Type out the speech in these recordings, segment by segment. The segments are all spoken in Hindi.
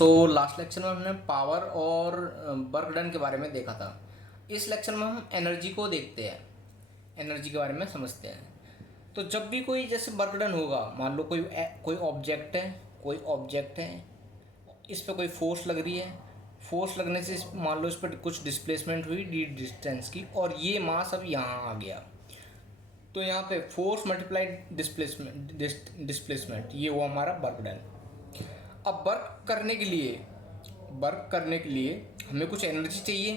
तो लास्ट लेक्चर में हमने पावर और वर्क डन के बारे में देखा था। इस लेक्चर में हम एनर्जी को देखते हैं, एनर्जी के बारे में समझते हैं। तो जब भी कोई जैसे वर्क डन होगा, मान लो कोई ऑब्जेक्ट है, इस पर कोई फोर्स लग रही है। फोर्स लगने से मान लो इस पर कुछ डिस्प्लेसमेंट हुई डी डिस्टेंस की, और ये मास अब यहाँ आ गया। तो यहाँ पे फोर्स मल्टीप्लाइड डिस्प्लेसमेंट ये हुआ हमारा वर्क डन। अब वर्क करने के लिए हमें कुछ एनर्जी चाहिए।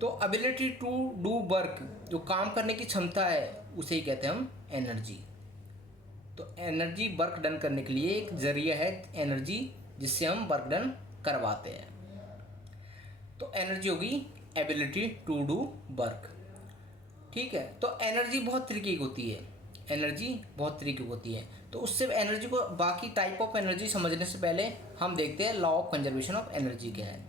तो एबिलिटी टू डू वर्क, जो काम करने की क्षमता है, उसे ही कहते हैं हम एनर्जी। तो एनर्जी वर्क डन करने के लिए एक जरिया है एनर्जी, जिससे हम वर्क डन करवाते हैं। तो एनर्जी होगी एबिलिटी टू डू वर्क। ठीक है, तो एनर्जी बहुत तरीके की होती है, तो उससे एनर्जी को, बाकी टाइप ऑफ एनर्जी समझने से पहले हम देखते हैं law of conservation of energy क्या है।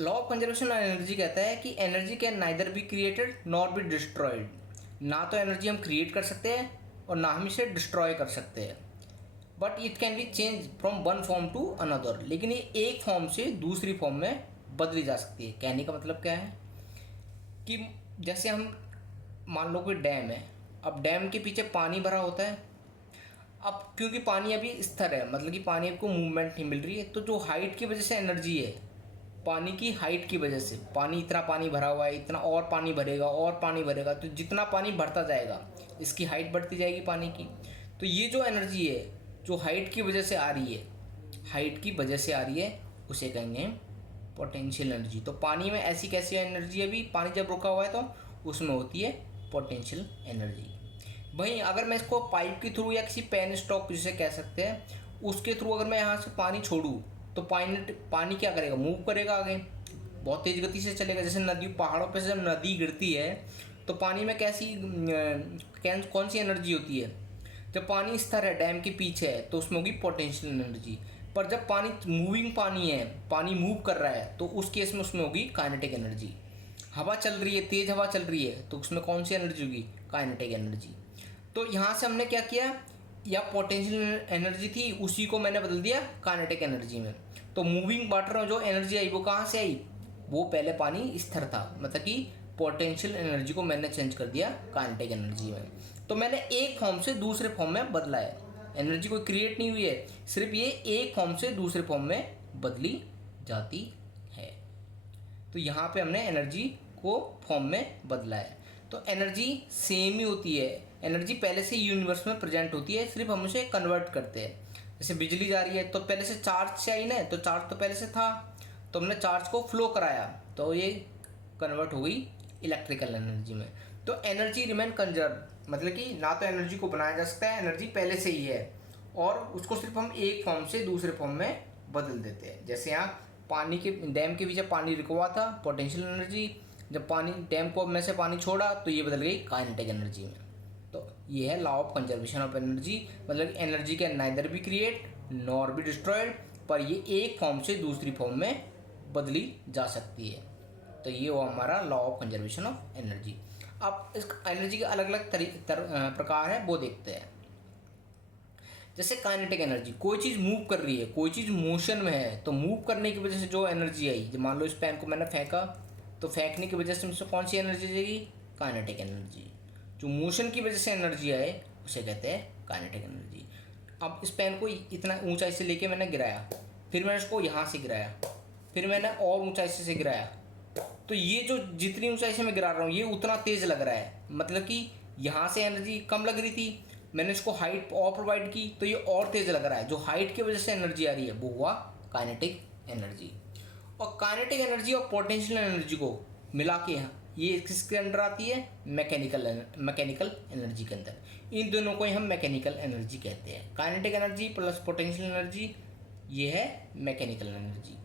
Law of conservation of energy कहता है कि energy can neither be created nor be destroyed. ना तो एनर्जी हम क्रिएट कर सकते हैं और ना हम इसे डिस्ट्रॉय कर सकते हैं, but it can be change from one form to another. लेकिन ये एक फॉर्म से दूसरी फॉर्म में बदली जा सकती है। कहने का मतलब क्या है कि जैसे हम मान लो कोई डैम है, अब डैम के पीछे पानी भरा होता है। अब क्योंकि पानी अभी स्थिर है, मतलब कि पानी को मूवमेंट नहीं मिल रही है, तो जो हाइट की वजह से एनर्जी है, पानी की हाइट की वजह से, पानी इतना पानी भरा हुआ है, इतना और पानी भरेगा, तो जितना पानी बढ़ता जाएगा इसकी हाइट बढ़ती जाएगी पानी की। तो ये जो एनर्जी है जो हाइट की वजह से आ रही है, उसे कहेंगे पोटेंशियल एनर्जी। तो पानी में ऐसी कैसी एनर्जी है, अभी पानी जब रुका हुआ है तो उसमें होती है पोटेंशियल एनर्जी। वहीं अगर मैं इसको पाइप के थ्रू या किसी पेन स्टॉक जिसे कह सकते हैं, उसके थ्रू अगर मैं यहाँ से पानी छोड़ूँ तो पानी क्या करेगा, मूव करेगा आगे, बहुत तेज़ गति से चलेगा। जैसे नदी, पहाड़ों पे से जब नदी गिरती है तो पानी में कौन सी एनर्जी होती है। जब पानी स्थिर है, डैम के पीछे है, तो उसमें होगी पोटेंशियल एनर्जी। पर जब मूविंग पानी है, पानी मूव कर रहा है, तो उस केस में उसमें होगी काइनेटिक एनर्जी। हवा चल रही है, तेज़ हवा चल रही है, तो उसमें कौन सी एनर्जी होगी, काइनेटिक एनर्जी। तो यहाँ से हमने क्या किया, या पोटेंशियल एनर्जी थी, उसी को मैंने बदल दिया काइनेटिक एनर्जी में। तो मूविंग वाटर में जो एनर्जी आई वो कहाँ से आई, वो पहले पानी स्थिर था, मतलब कि पोटेंशियल एनर्जी को मैंने चेंज कर दिया काइनेटिक एनर्जी में। तो मैंने एक फॉर्म से दूसरे फॉर्म में बदला है। एनर्जी कोई क्रिएट नहीं हुई है, सिर्फ ये एक फॉर्म से दूसरे फॉर्म में बदली जाती है। तो यहाँ पे हमने एनर्जी को फॉर्म में बदला है। तो एनर्जी सेम ही होती है, एनर्जी पहले से यूनिवर्स में प्रेजेंट होती है, सिर्फ हम उसे कन्वर्ट करते हैं। जैसे बिजली जा रही है तो पहले से चार्ज से आई ना, तो चार्ज तो पहले से था, तो हमने चार्ज को फ्लो कराया, तो ये कन्वर्ट हो गई इलेक्ट्रिकल एनर्जी में। तो एनर्जी रिमेन कंजर्व, मतलब कि ना तो एनर्जी को बनाया जा सकता है, एनर्जी पहले से ही है, और उसको सिर्फ हम एक फॉर्म से दूसरे फॉर्म में बदल देते हैं। जैसे यहाँ पानी के डैम के पीछे पानी रुका हुआ था, पोटेंशियल एनर्जी, जब पानी डैम को में से पानी छोड़ा तो ये बदल गई काइनेटिक एनर्जी में। तो ये है law of conservation of energy, मतलब energy can neither be create nor be destroyed, पर ये एक फॉर्म से दूसरी फॉर्म में बदली जा सकती है। तो ये वो हमारा law of conservation of energy. अब इस एनर्जी के अलग अलग प्रकार है, वो देखते हैं। जैसे काइनेटिक एनर्जी, कोई चीज़ मूव कर रही है, कोई चीज़ मोशन में है, तो मूव करने की वजह से जो एनर्जी आई, जब मान लो इस पेन को मैंने फेंका, तो फेंकने की वजह से मुझसे कौन सी एनर्जी जाएगी, काइनेटिक एनर्जी। जो मोशन की वजह से एनर्जी आए उसे कहते हैं काइनेटिक एनर्जी। अब इस पेन को इतना ऊंचाई से लेके मैंने गिराया, फिर मैंने इसको यहाँ से गिराया, फिर मैंने और ऊंचाई से गिराया, तो ये जो जितनी ऊंचाई से मैं गिरा रहा हूँ ये उतना तेज़ लग रहा है, मतलब कि यहाँ से एनर्जी कम लग रही थी, मैंने इसको हाइट और प्रोवाइड की तो ये और तेज़ लग रहा है। जो हाइट की वजह से एनर्जी आ रही है वो हुआ काइनेटिक एनर्जी। और काइनेटिक एनर्जी और पोटेंशियल एनर्जी को मिला के ये किसके अंडर आती है, मैकेनिकल एनर्जी के अंदर। इन दोनों को ही हम मैकेनिकल एनर्जी कहते हैं। Kinetic energy plus potential energy, ये है मैकेनिकल एनर्जी।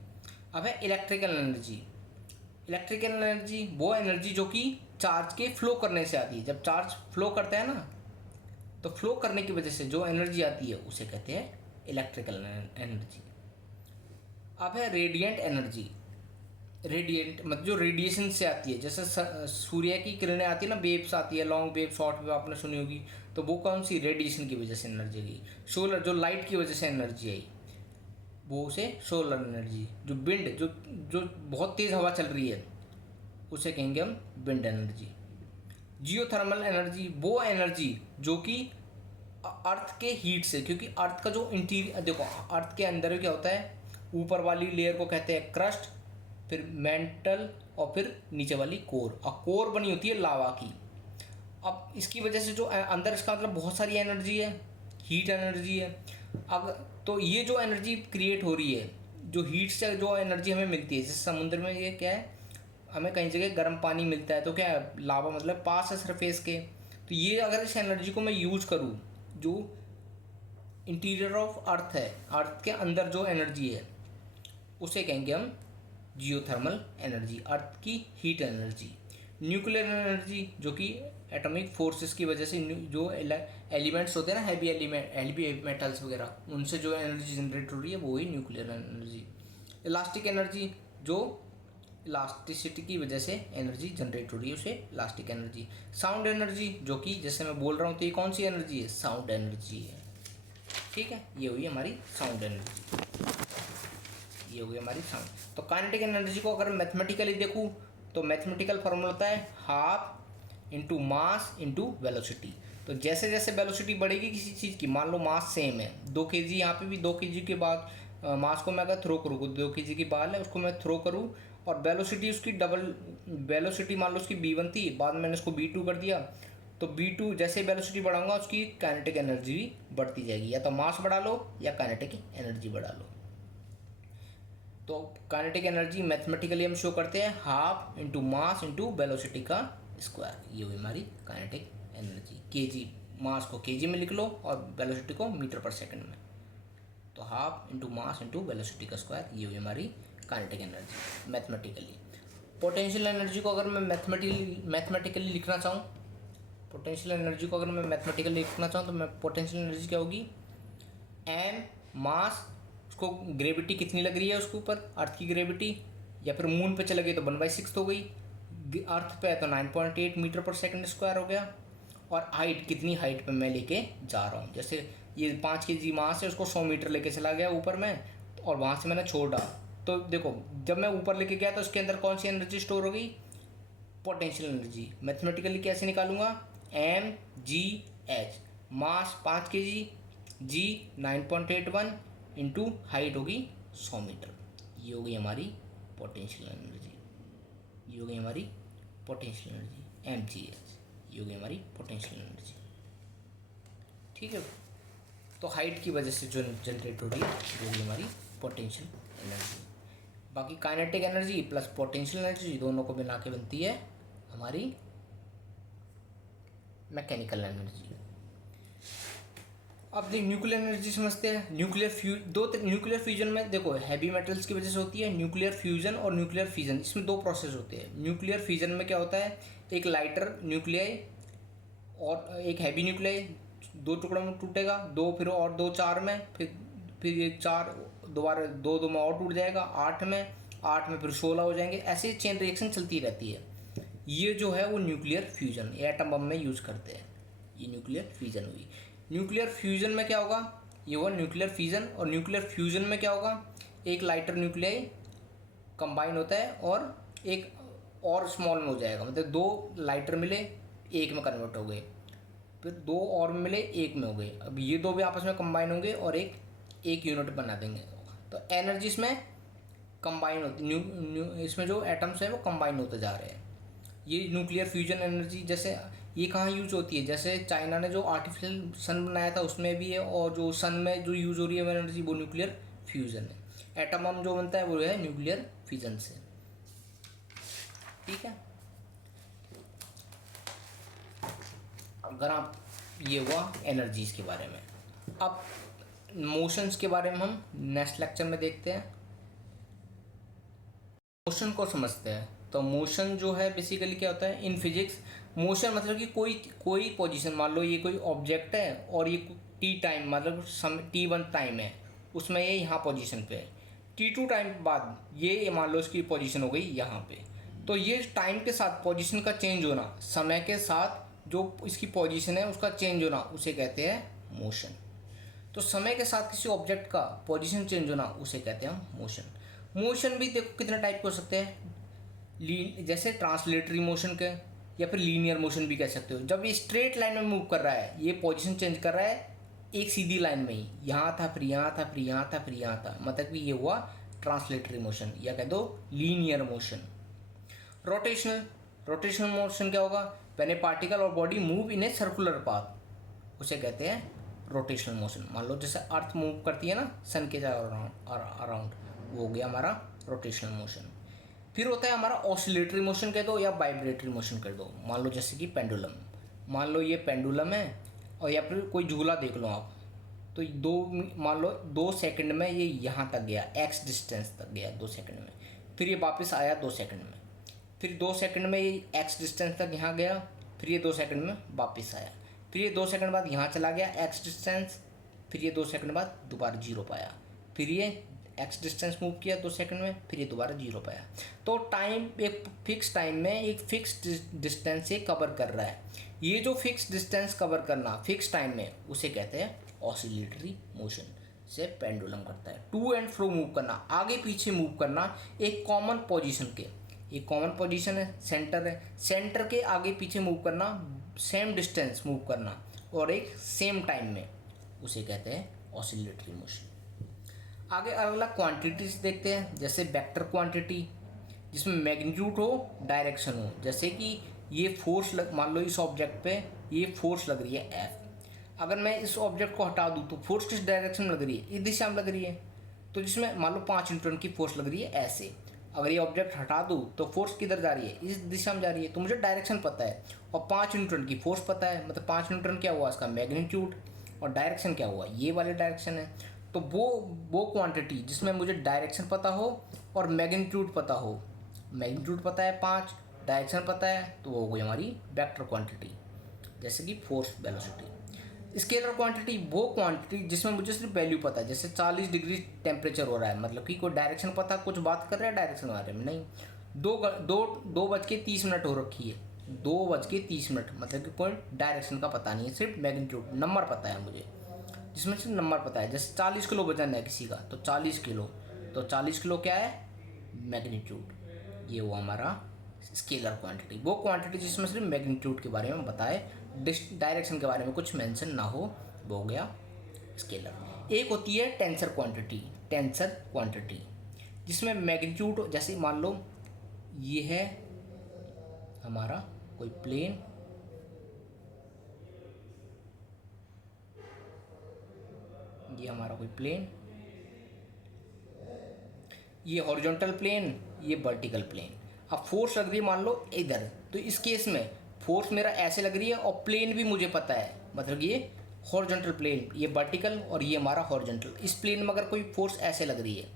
अब है इलेक्ट्रिकल एनर्जी। इलेक्ट्रिकल एनर्जी वो एनर्जी जो कि चार्ज के फ्लो करने से आती है। जब चार्ज फ्लो करता है ना, तो फ्लो करने की वजह से जो एनर्जी आती है उसे कहते हैं इलेक्ट्रिकल एनर्जी। अब है रेडिएंट एनर्जी। रेडिएंट मतलब जो रेडिएशन से आती है, जैसे सूर्य की किरणें आती है ना, वेव्स आती है, लॉन्ग वेव, शॉर्ट वेव आपने सुनी होगी, तो वो कौन सी, रेडिएशन की वजह से एनर्जी आई। सोलर जो लाइट की वजह से एनर्जी आई, वो उसे सोलर एनर्जी। जो विंड, जो जो बहुत तेज़ हवा चल रही है, उसे कहेंगे हम विंड एनर्जी। जियोथर्मल एनर्जी वो एनर्जी जो कि अर्थ के हीट से, क्योंकि अर्थ का जो इंटीरियर, देखो अर्थ के अंदर क्या होता है, ऊपर वाली लेयर को कहते हैं क्रस्ट, फिर मेंटल, और फिर नीचे वाली कोर। और कोर बनी होती है लावा की। अब इसकी वजह से जो अंदर, इसका मतलब बहुत सारी एनर्जी है, हीट एनर्जी है। अब तो ये जो एनर्जी क्रिएट हो रही है, जो हीट से जो एनर्जी हमें मिलती है, जैसे समुद्र में ये क्या है, हमें कई जगह गर्म पानी मिलता है, तो क्या है, लावा मतलब पास है सरफेस के। तो ये अगर इस एनर्जी को मैं यूज करूँ, जो इंटीरियर ऑफ अर्थ है, अर्थ के अंदर जो एनर्जी है, उसे कहेंगे हम जियोथर्मल एनर्जी, अर्थ की हीट एनर्जी। न्यूक्लियर एनर्जी जो कि एटॉमिक फोर्सेस की वजह से जो एलिमेंट्स होते हैं ना, हैवी एलिमेंट, हैवी मेटल्स वगैरह, उनसे जो एनर्जी जनरेट हो रही है, वो ही न्यूक्लियर एनर्जी। इलास्टिक एनर्जी, जो इलास्टिसिटी की वजह से एनर्जी जनरेट हो रही है, उसे इलास्टिक एनर्जी। साउंड एनर्जी, जो कि जैसे मैं बोल रहा हूँ, तो ये कौन सी एनर्जी है, साउंड एनर्जी है। ठीक है, ये हुई हमारी साउंड एनर्जी, ये हो गई हमारी साउंड। तो काइनेटिक एनर्जी को अगर मैथमेटिकली देखूँ, तो मैथमेटिकल फॉर्मूला होता है half into mass into velocity. तो जैसे जैसे वेलोसिटी बढ़ेगी किसी चीज़ की, मान लो मास सेम है 2 kg, यहाँ पे भी 2 kg के बाद मास को मैं अगर थ्रो करूँ, 2 kg की बाल है उसको मैं थ्रो करूँ, और वेलोसिटी उसकी डबल, वेलोसिटी मान लो उसकी v1 थी, बाद में मैंने उसको v2 कर दिया, तो v2 जैसे वेलोसिटी बढ़ाऊंगा उसकी काइनेटिक एनर्जी भी बढ़ती जाएगी। या तो मास बढ़ा लो या काइनेटिक एनर्जी बढ़ा लो। तो काइनेटिक एनर्जी मैथमेटिकली हम शो करते हैं half into mass into velocity का स्क्वायर। ये हुई हमारी काइनेटिक एनर्जी। केजी, मास को केजी में लिख लो और वेलोसिटी को मीटर पर सेकंड में। तो half into mass into velocity का स्क्वायर, ये हुई हमारी kinetic energy mathematically. Potential energy को अगर मैं मैथमेटिकली लिखना चाहूँ, पोटेंशियल एनर्जी को अगर मैं मैथमेटिकली लिखना चाहूँ, तो मैं पोटेंशियल एनर्जी क्या होगी, एम मास, उसको ग्रेविटी कितनी लग रही है उसके ऊपर, अर्थ की ग्रेविटी, या फिर मून पे चले गए तो 1/6 हो गई, अर्थ पे है तो 9.8 मीटर पर सेकंड स्क्वायर हो गया। और हाइट, कितनी हाइट पे मैं लेके जा रहा हूँ, जैसे ये 5 kg मास है, उसको 100 मीटर लेके चला गया ऊपर में, और वहाँ से मैंने छोड़ा। तो देखो जब मैं ऊपर लेके गया तो उसके अंदर कौन सी एनर्जी स्टोर हो गई, पोटेंशियल एनर्जी। मैथमेटिकली कैसे निकालूंगा, mgh, मास 5 kg, g 9.81 इंटू हाइट होगी 100 मीटर। ये हो गई हमारी पोटेंशियल एनर्जी, ये हो गई हमारी पोटेंशियल एनर्जी mgh, ये हो गई हमारी पोटेंशियल एनर्जी। ठीक है, तो हाइट की वजह से जो जनरेट हो रही है वो होगी हमारी पोटेंशियल एनर्जी। बाकी kinetic energy plus potential energy दोनों को मिला के बनती है हमारी मैकेनिकल एनर्जी। अब देख न्यूक्लियर एनर्जी समझते हैं। न्यूक्लियर फ्यूजन में देखो हैवी मेटल्स की वजह से होती है न्यूक्लियर फ्यूजन और न्यूक्लियर फिजन, इसमें 2 प्रोसेस होते हैं। न्यूक्लियर फिजन में क्या होता है, एक लाइटर न्यूक्लियाई और एक हैवी न्यूक्लियाई 2 टुकड़ों में टूटेगा, 2 फिर और 2 4 में, फिर ये 4 दोबारा 2 में और टूट जाएगा, 8 में, 8 में फिर 16 हो जाएंगे, ऐसे चेन रिएक्शन चलती रहती है। ये जो है वो न्यूक्लियर फ्यूजन, एटम बम में यूज़ करते हैं। ये न्यूक्लियर फ्यूजन हुई। न्यूक्लियर फ्यूजन में क्या होगा, ये हुआ न्यूक्लियर फिजन। और न्यूक्लियर फ्यूजन में क्या होगा, एक लाइटर न्यूक्लियाई कंबाइन होता है और एक और स्मॉल में हो जाएगा, मतलब 2 लाइटर मिले एक में कन्वर्ट हो गए, फिर 2 और मिले एक में हो गए। अब ये 2 भी आपस में कंबाइन होंगे और एक यूनिट बना देंगे। तो एनर्जी इसमें कंबाइन होती, इसमें जो एटम्स हैं वो कंबाइन होते जा रहे हैं। ये न्यूक्लियर फ्यूजन एनर्जी, जैसे ये कहाँ यूज होती है, जैसे चाइना ने जो आर्टिफिशियल सन बनाया था उसमें भी है, और जो सन में जो यूज़ हो रही है एनर्जी वो न्यूक्लियर फ्यूजन है। एटम बम जो बनता है वो है न्यूक्लियर फ्यूजन से। ठीक है, अगर आप, ये हुआ एनर्जीज के बारे में। अब मोशंस के बारे में हम नेक्स्ट लेक्चर में देखते हैं। मोशन को समझते हैं। तो मोशन जो है बेसिकली क्या होता है इन फिजिक्स, मोशन मतलब कि कोई पोजीशन, मान लो ये कोई ऑब्जेक्ट है और ये टी टाइम, मतलब t1 टाइम है, उसमें ये यहाँ पोजीशन पे है, t2 टाइम बाद ये मान लो इसकी पोजीशन हो गई यहाँ पे। तो ये टाइम के साथ पोजीशन का चेंज होना, समय के साथ जो इसकी पोजीशन है उसका चेंज होना, उसे कहते हैं मोशन। तो समय के साथ किसी ऑब्जेक्ट का पोजीशन चेंज होना उसे कहते हैं मोशन। मोशन भी देखो कितने टाइप के हो सकते हैं, जैसे ट्रांसलेटरी मोशन के, या फिर लीनियर मोशन भी कह सकते हो। जब ये स्ट्रेट लाइन में मूव कर रहा है, ये पोजीशन चेंज कर रहा है एक सीधी लाइन में ही, यहाँ था फिर यहाँ था फिर यहाँ था फिर यहाँ था, मतलब कि ये हुआ ट्रांसलेटरी मोशन, या कह दो लीनियर मोशन। रोटेशनल मोशन क्या होगा, व्हेन ए पार्टिकल और body move in a circular path, उसे कहते हैं रोटेशनल मोशन। मान लो जैसे अर्थ मूव करती है ना सन के अराउंड, वो हो गया हमारा रोटेशनल मोशन। फिर होता है हमारा ऑसिलेटरी मोशन कह दो या वाइब्रेटरी मोशन कर दो। मान लो जैसे कि पेंडुलम, मान लो ये पेंडुलम है, और या फिर कोई झूला देख लो आप, तो मान लो 2 सेकंड में ये यहाँ तक गया, एक्स डिस्टेंस तक गया 2 सेकंड में, फिर ये वापस आया 2 सेकंड में, फिर 2 सेकंड में ये एक्स डिस्टेंस तक यहाँ गया, फिर ये 2 सेकंड में वापस आया, फिर ये 2 सेकंड बाद यहाँ चला गया एक्स डिस्टेंस, फिर ये 2 सेकंड बाद दोबारा जीरो पाया, फिर ये एक्स डिस्टेंस मूव किया 2 सेकंड में, फिर ये दोबारा जीरो पाया। तो टाइम एक फिक्स टाइम में एक फिक्स डिस्टेंस से कवर कर रहा है। ये जो फिक्स डिस्टेंस कवर करना फिक्स टाइम में उसे कहते हैं ऑसिलेटरी मोशन, से पेंडुलम करता है। टू एंड फ्रो मूव करना, आगे पीछे मूव करना एक कॉमन पोजीशन के, एक कॉमन पोजीशन है, सेंटर है, सेंटर के आगे पीछे मूव करना, सेम डिस्टेंस मूव करना और एक सेम टाइम में, उसे कहते हैं ऑसिलेटरी मोशन। आगे अलग अलग क्वांटिटीज देखते हैं, जैसे वेक्टर क्वांटिटी जिसमें मैग्नीट्यूड हो, डायरेक्शन हो। जैसे कि ये फोर्स मान लो इस ऑब्जेक्ट पे ये फोर्स लग रही है F, अगर मैं इस ऑब्जेक्ट को हटा दूँ तो फोर्स किस डायरेक्शन में लग रही है, इस दिशा में लग रही है। तो जिसमें मान लो 5 न्यूटन की फोर्स लग रही है ऐसे, अगर ये ऑब्जेक्ट हटा दूँ तो फोर्स किधर जा रही है, इस दिशा में जा रही है। तो मुझे डायरेक्शन पता है और 5 न्यूटन की फोर्स पता है, मतलब 5 न्यूटन क्या हुआ इसका मैग्नीट्यूड, और डायरेक्शन क्या हुआ, ये वाले डायरेक्शन है। तो वो क्वांटिटी जिसमें मुझे डायरेक्शन पता हो और मैग्नीट्यूड पता हो, मैग्नीट्यूड पता है 5, डायरेक्शन पता है, तो वो हो गई हमारी वेक्टर क्वांटिटी, जैसे कि फोर्स वेलोसिटी। स्केलर क्वांटिटी वो क्वांटिटी जिसमें मुझे सिर्फ वैल्यू पता है, जैसे 40 डिग्री टेम्परेचर हो रहा है, मतलब कि कोई डायरेक्शन पता, कुछ बात कर रहे हैं डायरेक्शन के बारे में नहीं। 2:30 हो रखी है, 2:30, मतलब कि कोई डायरेक्शन का पता नहीं है, सिर्फ मैग्नीट्यूड नंबर पता है मुझे, जिसमें सिर्फ नंबर पता है। जैसे 40 किलो वजन है किसी का, तो 40 किलो, तो 40 किलो क्या है, मैग्नीट्यूड। ये हुआ हमारा स्केलर क्वांटिटी, वो क्वांटिटी जिसमें सिर्फ मैग्नीट्यूड के बारे में बताए, डायरेक्शन के बारे में कुछ मेंशन ना हो, वो हो गया स्केलर। एक होती है टेंसर क्वांटिटी जिसमें मैग्नीट्यूड, जैसे मान लो ये है हमारा कोई प्लेन, ये हमारा कोई प्लेन, ये हॉरिजॉन्टल प्लेन, ये वर्टिकल प्लेन। अब फोर्स लग रही है मान लो इधर, तो इस केस में फोर्स मेरा ऐसे लग रही है और प्लेन भी मुझे पता है, मतलब ये हॉरिजॉन्टल प्लेन, ये वर्टिकल और ये हमारा हॉरिजॉन्टल। इस प्लेन में अगर कोई फोर्स ऐसे लग रही है,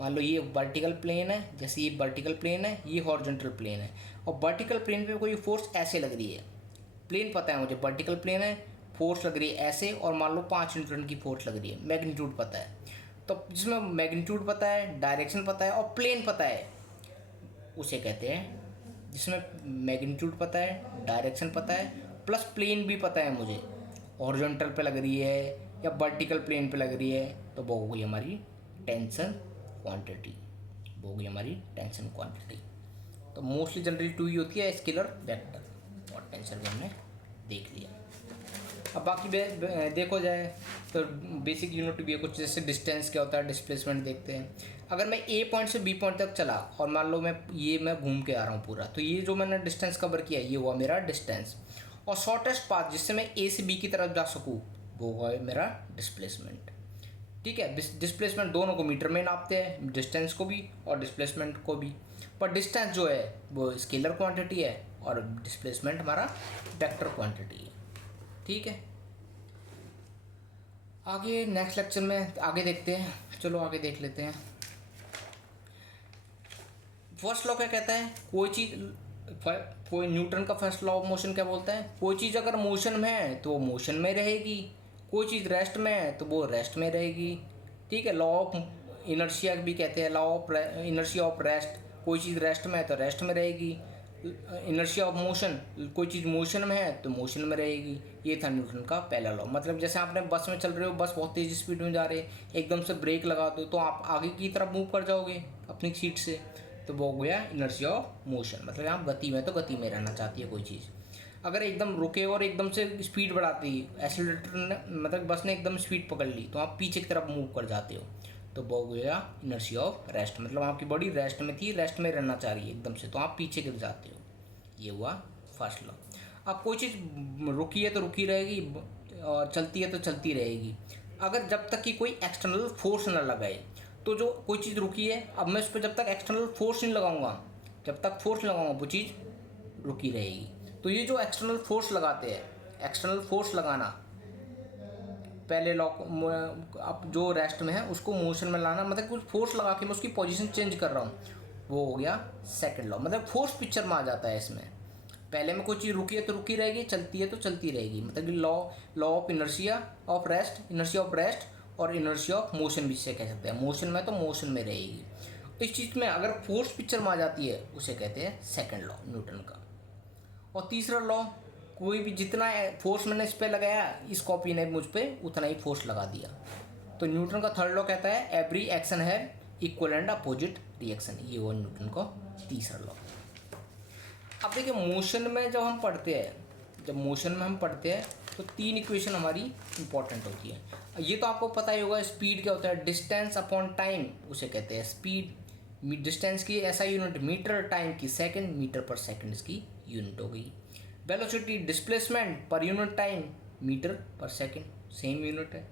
मान लो ये वर्टिकल प्लेन है, जैसे ये वर्टिकल प्लेन है, ये हॉरिजॉन्टल प्लेन है, और वर्टिकल प्लेन पे कोई फोर्स ऐसे लग रही है, प्लेन पता है मुझे वर्टिकल प्लेन है, फोर्स लग रही है ऐसे, और मान लो 5 न्यूटन की फोर्स लग रही है, मैग्नीट्यूड पता है। तो जिसमें मैग्नीट्यूड पता है, डायरेक्शन पता है और प्लेन पता है, उसे कहते हैं, जिसमें मैग्नीट्यूड पता है, डायरेक्शन पता है, प्लस प्लेन भी पता है मुझे, हॉरिजॉन्टल पे लग रही है या वर्टिकल प्लेन पे लग रही है, तो वो हो गई हमारी टेंशन क्वांटिटी, वो हो गई हमारी टेंशन क्वांटिटी। तो मोस्टली जनरली 2 ही होती है, स्केलर, वेक्टर और टेंशन भी हमने देख लिया। अब बाकी देखो जाए तो बेसिक यूनिट भी है कुछ, जैसे डिस्टेंस क्या होता है, डिस्प्लेसमेंट देखते हैं। अगर मैं ए पॉइंट से बी पॉइंट तक चला और मान लो मैं घूम के आ रहा हूँ पूरा, तो ये जो मैंने डिस्टेंस कवर किया ये हुआ मेरा डिस्टेंस। और शॉर्टेस्ट पाथ जिससे मैं ए से बी की तरफ जा सकूँ, वो हुआ मेरा डिस्प्लेसमेंट। ठीक है, डिस्प्लेसमेंट दोनों को मीटर में नापते हैं, डिस्टेंस को भी और डिस्प्लेसमेंट को भी। पर डिस्टेंस जो है वो स्केलर क्वांटिटी है और डिस्प्लेसमेंट हमारा वेक्टर क्वांटिटी है। ठीक है, आगे नेक्स्ट लेक्चर में आगे देखते हैं, चलो आगे देख लेते हैं। फर्स्ट लॉ क्या कहता है, कोई न्यूटन का फर्स्ट लॉ ऑफ मोशन क्या बोलता है, कोई चीज़ अगर मोशन में है तो वो मोशन में रहेगी, कोई चीज़ रेस्ट में है तो वो रेस्ट में रहेगी। ठीक है, लॉ ऑफ इनर्शिया भी कहते हैं, law of inertia of rest, कोई चीज़ रेस्ट में है तो रेस्ट में रहेगी। इनर्शिया ऑफ मोशन, कोई चीज़ मोशन में है तो मोशन में रहेगी। ये था न्यूटन का पहला लॉ। मतलब जैसे आपने बस में चल रहे हो, बस बहुत तेज़ी स्पीड में जा रहे हैं, एकदम से ब्रेक लगा दो तो आप आगे की तरफ मूव कर जाओगे अपनी सीट से, तो वो हो गया इनर्शिया ऑफ मोशन। मतलब आप गति में तो गति में रहना चाहती है कोई चीज़। अगर एकदम रुके और एकदम से स्पीड बढ़ाती, एक्सीलरेटर ने मतलब बस ने एकदम स्पीड पकड़ ली, तो आप पीछे की तरफ मूव कर जाते हो, तो वो हो गया इनर्शिया ऑफ रेस्ट। मतलब आपकी बॉडी रेस्ट में थी, रेस्ट में रहना चाह रही है एकदम से, तो आप पीछे गिर जाते हो। ये हुआ फर्स्ट लॉ। अब कोई चीज़ रुकी है तो रुकी रहेगी और चलती है तो चलती रहेगी, अगर जब तक कि कोई एक्सटर्नल फोर्स न लगाए। तो जो कोई चीज़ रुकी है, अब मैं उस पर जब तक एक्सटर्नल फोर्स नहीं लगाऊंगा, जब तक फोर्स लगाऊंगा वो चीज़ रुकी रहेगी। तो ये जो एक्सटर्नल फोर्स लगाते हैं, एक्सटर्नल फोर्स लगाना, पहले लॉ अब जो रेस्ट में है उसको मोशन में लाना, मतलब कुछ फोर्स लगा के मैं उसकी पोजीशन चेंज कर रहा हूँ, वो हो गया सेकंड लॉ। मतलब फोर्स पिक्चर में आ जाता है इसमें। पहले में कोई चीज़ रुकी है तो रुकी रहेगी, चलती है तो चलती रहेगी, मतलब कि law of inertia of rest, inertia of rest और इनर्शिया ऑफ मोशन भी इसे कह सकते हैं। मोशन में तो मोशन में रहेगी। इस चीज़ में अगर फोर्स पिक्चर में आ जाती है उसे कहते हैं सेकंड लॉ न्यूटन का। और तीसरा लॉ, कोई भी जितना फोर्स मैंने इस पर लगाया, इस कॉपी ने मुझ पर उतना ही फोर्स लगा दिया। तो न्यूटन का थर्ड लॉ कहता है एवरी एक्शन है इक्वल एंड अपोजिट रिएक्शन। ये वो न्यूटन का तीसरा लॉ। अब देखिए मोशन में जब हम पढ़ते हैं, जब मोशन में हम पढ़ते हैं तो तीन इक्वेशन हमारी इंपॉर्टेंट होती है। ये तो आपको पता ही होगा, स्पीड क्या होता है, डिस्टेंस अपॉन टाइम उसे कहते हैं स्पीड। डिस्टेंस की ऐसा यूनिट मीटर, टाइम की सेकंड, मीटर पर सेकंड इसकी यूनिट हो गई। वेलोसिटी डिस्प्लेसमेंट पर यूनिट टाइम, मीटर पर सेकंड, सेम यूनिट है।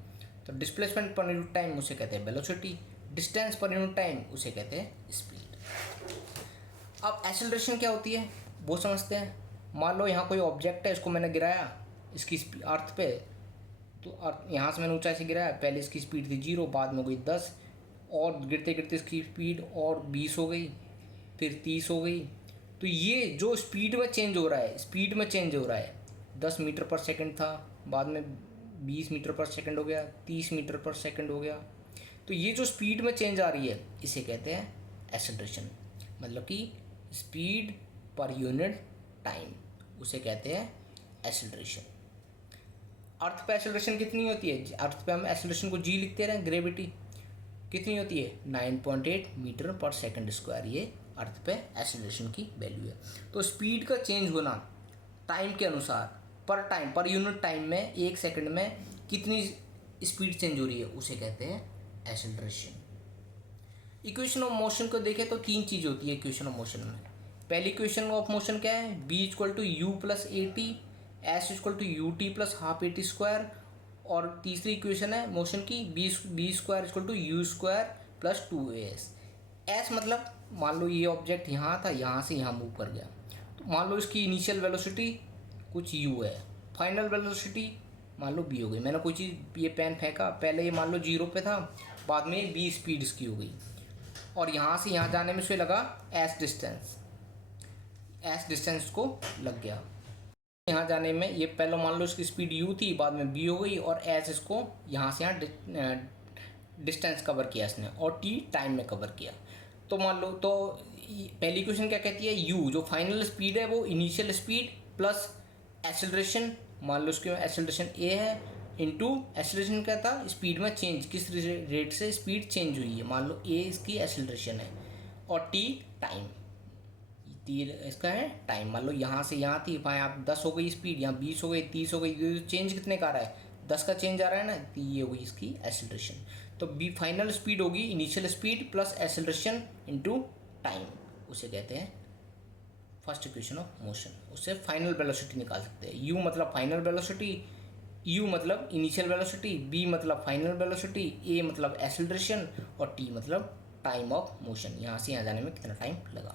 तो डिस्प्लेसमेंट पर यूनिट टाइम उसे कहते हैं वेलोसिटी, डिस्टेंस पर यूनिट टाइम उसे कहते हैं स्पीड। अब एक्सेलरेशन क्या होती है वो समझते हैं। मान लो यहाँ कोई ऑब्जेक्ट है, इसको मैंने गिराया इसकी अर्थ पे, तो अर्थ यहाँ से मैंने ऊंचाई से गिराया, पहले इसकी स्पीड थी 0, बाद में गई 10, और गिरते गिरते इसकी स्पीड और 20 हो गई, फिर 30 हो गई। तो ये जो स्पीड में चेंज हो रहा है, स्पीड में चेंज हो रहा है, 10 मीटर पर सेकंड था, बाद में 20 मीटर पर सेकंड हो गया, 30 मीटर पर सेकंड हो गया। तो ये जो स्पीड में चेंज आ रही है इसे कहते हैं एक्सेलरेशन। मतलब कि स्पीड पर यूनिट टाइम उसे कहते हैं एक्सेलरेशन। अर्थ पे एक्सेलरेशन कितनी होती है, अर्थ पे हम एक्सेलरेशन को जी लिखते रहे, ग्रेविटी कितनी होती है 9.8 मीटर पर सेकंड स्क्वायर, ये अर्थ पे एक्सेलरेशन की वैल्यू है। तो स्पीड का चेंज होना टाइम के अनुसार, पर टाइम पर यूनिट टाइम में, एक सेकंड में कितनी स्पीड चेंज हो रही है उसे कहते हैं एक्सेलरेशन। इक्वेशन ऑफ मोशन को देखें तो तीन चीज़ होती है इक्वेशन ऑफ मोशन में। पहली इक्वेशन ऑफ मोशन क्या है, v equal to u plus a t, s equal to u t plus half a t square. और तीसरी इक्वेशन है मोशन की v square equal to u square plus 2as। S मतलब मान लो ये ऑब्जेक्ट यहाँ था, यहाँ से यहाँ मूव कर गया, तो मान लो इसकी इनिशियल वेलोसिटी कुछ u है, फाइनल वेलोसिटी मान लो b हो गई। मैंने कोई चीज़, ये पेन फेंका, पहले ये मान लो 0 पे था, बाद में b स्पीड इसकी हो गई, और यहाँ से यहाँ जाने में इसे लगा s डिस्टेंस, s डिस्टेंस को लग गया यहाँ जाने में। ये पहले मान लो इसकी स्पीड u थी, बाद में b हो गई, और s इसको यहाँ से यहाँ डिस्टेंस कवर किया इसने, और t टाइम में कवर किया। तो मान लो, तो पहली क्वेश्चन क्या कहती है, u जो फाइनल स्पीड है वो इनिशियल स्पीड प्लस एक्सेलरेशन, मान लो इसके एक्सेलरेशन a है, इनटू एक्सेलरेशन क्या था, स्पीड में चेंज, किस रेट से स्पीड चेंज हुई है, मान लो a इसकी एक्सेलरेशन है, और t टाइम, इसका है टाइम। मान लो यहाँ से यहाँ थी, भाई आप 10 हो गई स्पीड, यहाँ 20 हो गई, 30 हो गई, चेंज कितने का आ रहा है, 10 का चेंज आ रहा है ना, तो ये होगी इसकी एक्सेलरेशन। तो बी फाइनल स्पीड होगी initial speed plus acceleration into time, उसे कहते हैं फर्स्ट इक्वेशन ऑफ मोशन। उससे फाइनल वेलोसिटी निकाल सकते हैं। यू मतलब फाइनल वेलोसिटी, यू मतलब इनिशियल वेलोसिटी, बी मतलब फाइनल वेलोसिटी, ए मतलब एक्सेलरेशन, और टी मतलब टाइम ऑफ मोशन, यहाँ से यहाँ जाने में कितना टाइम लगा।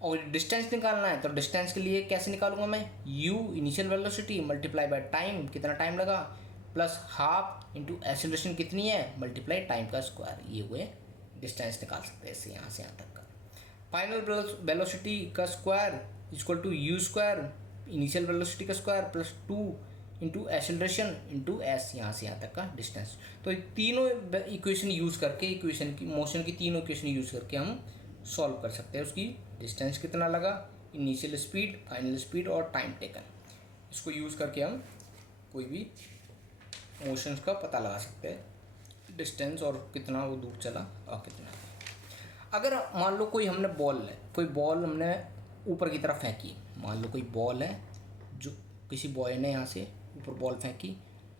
और डिस्टेंस निकालना है तो डिस्टेंस के लिए कैसे निकालूंगा मैं, u initial velocity multiply by time, कितना टाइम लगा, प्लस हाफ इंटू एक्सेलरेशन कितनी है, मल्टीप्लाई टाइम का स्क्वायर, ये हुए डिस्टेंस निकाल सकते हैं इससे यहाँ से यहाँ तक का। फाइनल वेलोसिटी का square equal to u square, initial velocity का square plus 2 into acceleration into s, यहाँ से यहाँ तक का डिस्टेंस। तो तीनों इक्वेशन यूज़ करके, इक्वेशन की मोशन की तीनों इक्वेशन यूज़ करके हम सॉल्व कर सकते हैं उसकी डिस्टेंस कितना लगा, इनिशियल स्पीड, फाइनल स्पीड और टाइम टेकन। इसको यूज़ करके हम कोई भी मोशंस का पता लगा सकते हैं, डिस्टेंस और कितना वो दूर चला और कितना। अगर मान लो कोई हमने कोई बॉल हमने ऊपर की तरफ फेंकी, मान लो कोई बॉल है जो किसी बॉय ने यहाँ से ऊपर बॉल फेंकी,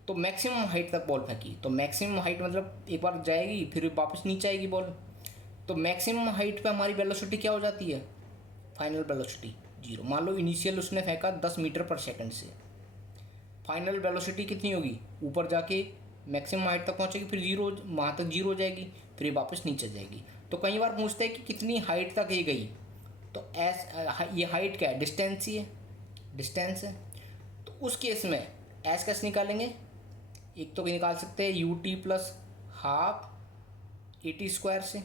तो मैक्सिमम हाइट तक बॉल फेंकी, तो मैक्सिमम हाइट मतलब एक बार जाएगी फिर वापस नीचे आएगी बॉल, तो मैक्सिमम हाइट पे हमारी वेलोसिटी क्या हो जाती है, फाइनल वेलोसिटी 0। मान लो इनिशियल उसने फेंका 10 मीटर पर सेकंड से, फाइनल वेलोसिटी कितनी होगी, ऊपर जाके मैक्सिमम हाइट तक पहुंचेगी, फिर 0 वहाँ तक 0 हो जाएगी, फिर ये वापस नीचे जाएगी। तो कई बार पूछते हैं कि कितनी हाइट तक ये गई, तो ये हाइट क्या है, डिस्टेंस ही है, डिस्टेंस है। तो उस केस में एस कैसे निकालेंगे, एक तो निकाल सकते हैं you t plus half a t square से।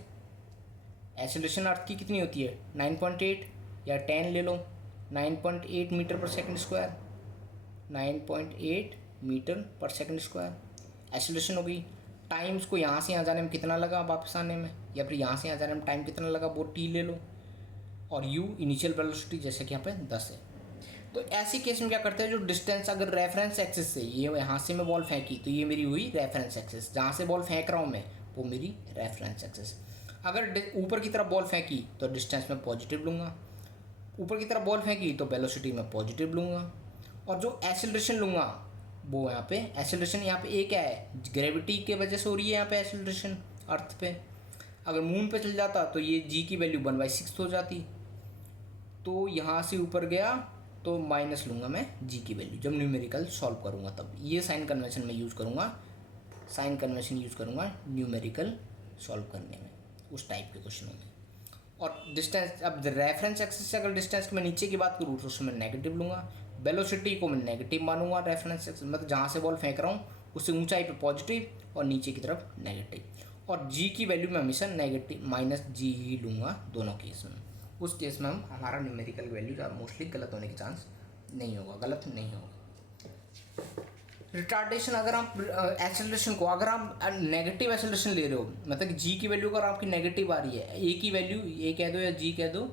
एक्सेलरेशन अर्थ की कितनी होती है 9.8 या 10 ले लो, 9.8 मीटर पर सेकंड स्क्वायर, 9.8 मीटर पर सेकंड स्क्वायर एक्सेलरेशन हो गई। टाइम उसको यहाँ से यहाँ जाने में कितना लगा वापस आने में, या फिर यहाँ से यहाँ जाने में टाइम कितना लगा वो टी ले लो, और यू इनिशियल वेलोसिटी जैसे कि यहाँ पे 10 है। तो ऐसी केस में क्या करते हैं, जो डिस्टेंस अगर रेफरेंस एक्सिस से ये यहाँ से मैं बॉल फेंकी तो ये मेरी हुई रेफरेंस एक्सिस, जहाँ से बॉल फेंक रहा हूँ मैं वो मेरी रेफरेंस एक्सिस। अगर ऊपर की तरफ बॉल फेंकी तो डिस्टेंस में पॉजिटिव लूँगा, ऊपर की तरफ बॉल फेंकी तो वेलोसिटी में पॉजिटिव लूँगा, और जो एक्सेलरेशन लूँगा वो यहाँ पे एक्सेलरेशन यहाँ पे एक क्या है, ग्रेविटी के वजह से हो रही है यहाँ पे एक्सेलरेशन अर्थ पे। अगर मून पे चल जाता तो ये जी की वैल्यू 1/6 हो जाती, तो यहाँ से ऊपर गया तो माइनस लूँगा मैं जी की वैल्यू जब न्यूमेरिकल सॉल्व करूँगा, तब ये साइन कन्वेंशन में यूज़ करूँगा, साइन कन्वेंशन यूज़ करूँगा न्यूमेरिकल सॉल्व करने में उस टाइप के क्वेश्चनों में। और डिस्टेंस, अब रेफरेंस एक्सिस से अगर डिस्टेंस की मैं नीचे की बात करूँ तो उसमें नेगेटिव लूँगा, वेलोसिटी को मैं नेगेटिव मानूंगा, रेफरेंस एक्सिस मतलब जहाँ से बॉल फेंक रहा हूँ उससे ऊंचाई पे पॉजिटिव और नीचे की तरफ नेगेटिव, और जी की वैल्यू मैं हमेशा नेगेटिव माइनस जी ही लूँगा दोनों केस में। उस केस में हम हमारा न्यूमेरिकल वैल्यू मोस्टली गलत होने के चांस नहीं होगा, गलत नहीं होगा। रिटार्डेशन, अगर आप एक्सेलरेशन को अगर आप नेगेटिव एक्सेलरेशन ले रहे हो, मतलब जी की वैल्यू अगर आपकी नेगेटिव आ रही है, ए की वैल्यू ए कह दो या जी कह दो,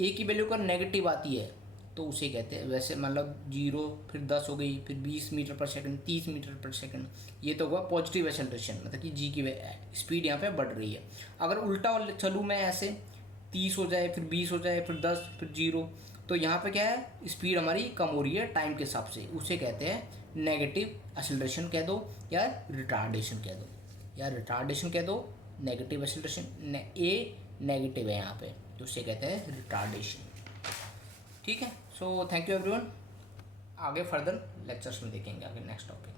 ए की वैल्यू अगर नेगेटिव आती है तो उसे कहते हैं, वैसे मतलब 0 फिर 10 हो गई, फिर 20 मीटर पर सेकंड, 30 मीटर पर सेकंड, ये तो हुआ पॉजिटिव एक्सेलरेशन, मतलब कि जी की स्पीड यहाँ पे बढ़ रही है। अगर उल्टा चलूँ मैं ऐसे 30 हो जाए, फिर 20 हो जाए, फिर 10, फिर 0, तो यहाँ पे क्या है, स्पीड हमारी कम हो रही है टाइम के हिसाब से, उसे कहते हैं नेगेटिव एक्सेलरेशन कह दो या रिटार्डेशन कह दो, या रिटार्डेशन कह दो, नेगेटिव एक्सेलरेशन, ए नेगेटिव है यहाँ पे तो उसे कहते हैं रिटार्डेशन। ठीक है, सो थैंक यू एवरीवन, आगे फर्दर लेक्चर्स में देखेंगे आगे नेक्स्ट टॉपिक।